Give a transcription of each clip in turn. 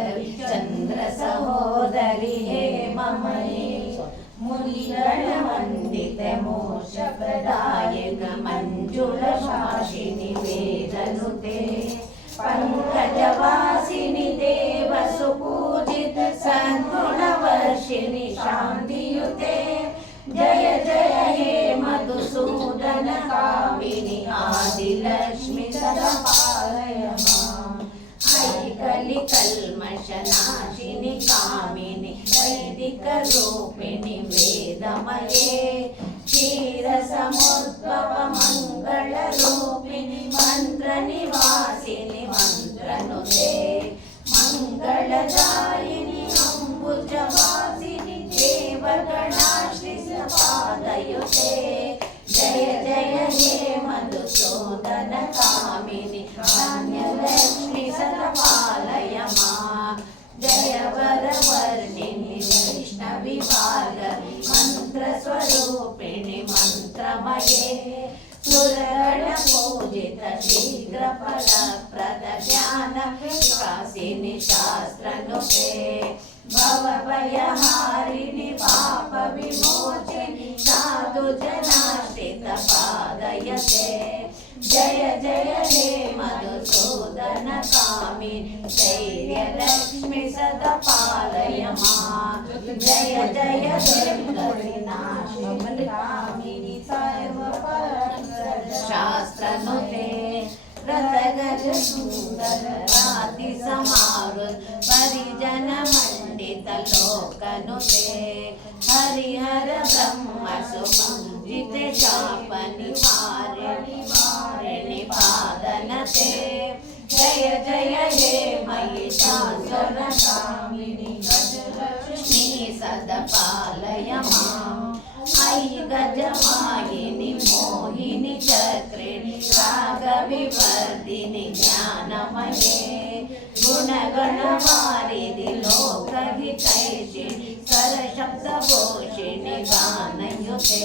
चंद्र सहोदरी हे ममये मुनिगण वंदिते मोक्षप्रदायिन मंजुलभाषिणि वेदनुते पंकजवासिनि देवसुपूजित सद्गुणवर्षिणि शान्तियुते जय जय हे मधुसूदन कामिनि आदिलक्ष्मि सदा पालय माम् ऐकलि कल्मषनाशिनि कामिनि वैदिकरूपिणि वेदमये क्षीरसमुद्भव मङ्गलरूपिणि मन्त्रनिवासिनि मन्त्रनुते मङ्गलदायिनि अम्बुजवासिनि देवगणाश्रितपादयुते जय जय हे मधुसूदन कामिनि धान्यलक्ष्मि सदा पालय माम् जय वरवर्णिनि वैष्णवी भार्गवी मन्त्रस्वरूपिणि मन्त्रमये सुरगणपूजित शीघ्रफलप्रद ज्ञानविकासिनि शास्त्रनुते भवभयहारिणि पापविमोचिनि साधुजनाश्रितपादयुते जय जय हे मधुसूदन कामिनि धैर्यलक्ष्मि सदा पालय माम् जय जय दुर्गविनाशिनि कामिनि शास्त्रनुते रतगज सुंदर राति समारुत परिजन मंडित लोकनुते हरिहर ब्रह्म सुपूजित शाप निवारिणि पादनते जय जय हे महिषासुर कामिनि गजलक्ष्मी सदा पालय माम् ऐ गजमायिनि मोहिनि चक्रिणि रागविवर्धिनि ज्ञानमये गुणगणवारिधि लोकहितैषिणि सरशब्दभूषिणि गानयुते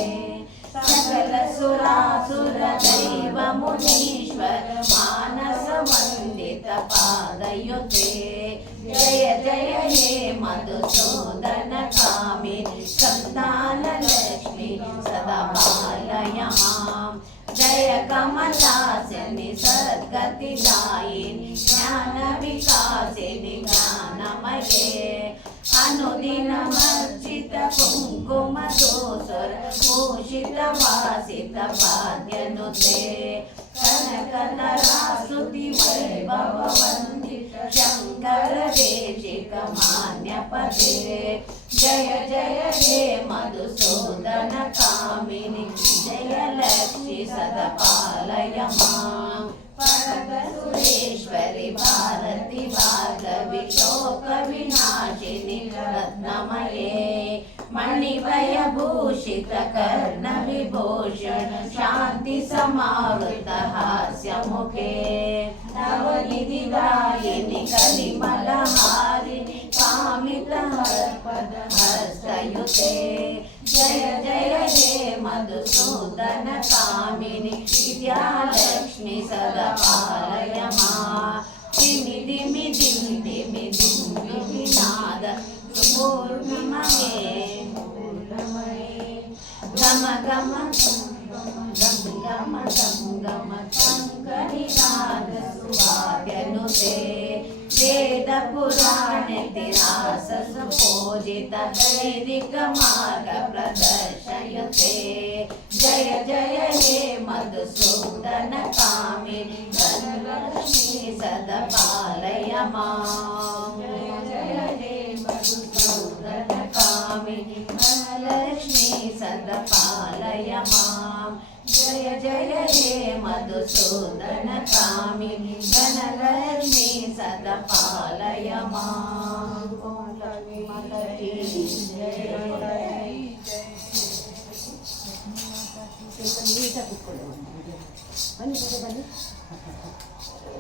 सकल सुरासुर दैव मुनीश्वर मानस वंदित पादयुते जय जय हे मधुसूदन कामिनि संतानलक्ष्मि सदा पालय माम् जय कमलासिनि सद्गतिदायिनि ज्ञानविकासिनि ज्ञानमये अनुदिनमर्चित कुङ्कुमदोषर भूषित वासित पाद्यनुते कनकधरास्तुति वैभव वन्दित शङ्कर देशिक मान्यपते जय जय हे मधुसूदन कामिनि जयलक्ष्मि सदा पालय माम् परतसुरेश्वरि भारति भार्गवि शोकविनाशिनि रत्नमये मणिभयभूषित कर्णविभूषण शान्ति समावृत हास्यमुखे नवनिधिदायिनि कलिमलहारिणि कामितहर्पद हस्तयुते जय जय हे मधुसूदन कामिनि विद्यालक्ष्मि सदा पालय माम् दिमि दिमि दिमि दिमि दिमि नाद पूर्णमये गम गम गम गम गम गम शङ्करिनाद सुवाद्यनुते वेद पुराण इतिहास सुपूजित वैदिक मार्ग प्रदर्शयुते जय जय हे मधुसूदन कामिनि धनलक्ष्मि सदा पालय माम् जय हे मधुसूदन कामिनि धनलक्ष्मि सदा पालय माम् जय जय हे मधुसूदन कामिनि धनलक्ष्मि सदा पालय माम् माता की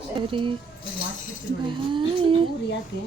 ಸರಿ ಯಾಕೆ